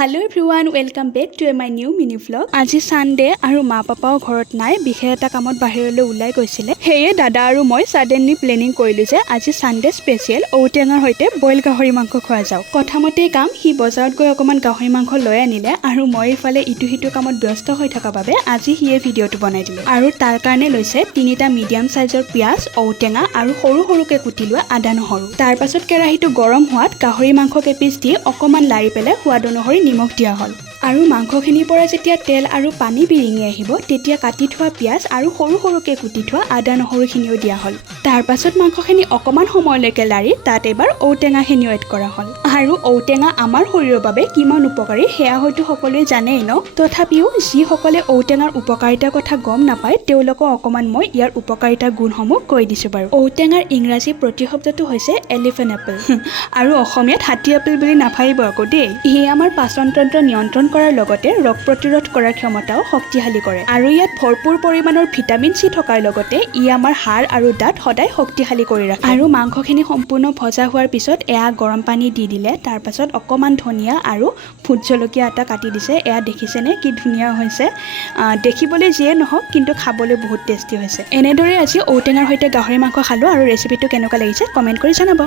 Hello everyone, welcome back to my new mini vlog. আজি Sunday আৰু মা পাপাও ঘৰত নাই, বিশেষ এটা কামত বাহিৰলৈ ওলাই গৈছিলে। হেয়ে দাদা আৰু মই সাডেনলি প্লেনিং কৰিলো যে আজি সানডে স্পেশাল ঔটেঙাৰ হৈতে বইল গাহৰি মাংস খোৱা যাওক। কথামতে কাম হি বজাৰত গৈ অকমান গাহৰি মাংস লৈ আনিলে আৰু মই ইফালে ইটো হিটো কামত ব্যস্ত হৈ থকা বাবে আজি হিয়ে ভিডিঅটো বনাই দিলে। আৰু তাৰ কাৰণে লৈছে 3টা মিডিয়াম সাইজৰ পিয়াজ, ঔটেঙা আৰু সৰু সৰুকে কুটি লোৱা আদা নহৰু। তাৰ পাছত কেৰাহীটো গৰম হোৱাত গাহৰি মাংস কেপিচ দি অকমান লাৰি পেলাই সোৱাদ অনুসৰি নিমখ দিয়া হল। আৰু মাংসখিনিৰ পৰা যেতিয়া তেল আৰু পানী বিৰিঙি আহিব তেতিয়া কাটি থোৱা পিয়াজ আৰু সৰু সৰুকে কুটি থোৱা আদা নহৰুখিনিও দিয়া হল। তাৰ পাছত মাংসখিনি অকমান সময়লৈকে লাৰি তাত এবাৰ ঔটেঙাখিনিও এড কৰা হল। আৰু ঔটেঙা আমাৰ শৰীৰৰ বাবে কিমান উপকাৰী সেয়া হয়তো সকলোৱে জানেই ন। তথাপিও যিসকলে ঔটেঙাৰ উপকাৰিতাৰ কথা গম নাপায় তেওঁলোকক অকমান মই ইয়াৰ উপকাৰিতাৰ গুণসমূহ কৈ দিছো বাৰু। ঔটেঙাৰ ইংৰাজী প্ৰতিশব্দটো হৈছে এলিফেণ্ট এপল আৰু অসমীয়াত হাতী এপল বুলি নাভাবিব আকৌ দেই। ই আমাৰ পাচনতন্ত্ৰ নিয়ন্ত্ৰণ কৰাৰ লগতে ৰোগ প্ৰতিৰোধ কৰাৰ ক্ষমতাও শক্তিশালী কৰে আৰু ইয়াত ভৰপূৰ পৰিমাণৰ ভিটামিন চি থকাৰ লগতে ই আমাৰ হাড় আৰু দাঁত সদায় শক্তিশালী কৰি ৰাখে। আৰু মাংসখিনি সম্পূৰ্ণ ভজা হোৱাৰ পিছত এয়া গৰম পানী দি দিলে তাৰ পাছত অকমান ধনিয়া আৰু ভোট জলকীয়া এটা কাটি দিছে। এয়া দেখিছেনে কি ধুনীয়া হৈছে। দেখিবলৈ যিয়ে নহওক কিন্তু খাবলৈ বহুত টেষ্টি হৈছে। এনেদৰে আজি ঔটেঙাৰ সৈতে গাহৰি মাংস খালো আৰু ৰেচিপিটো কেনেকুৱা লাগিছে কমেণ্ট কৰি জনাব।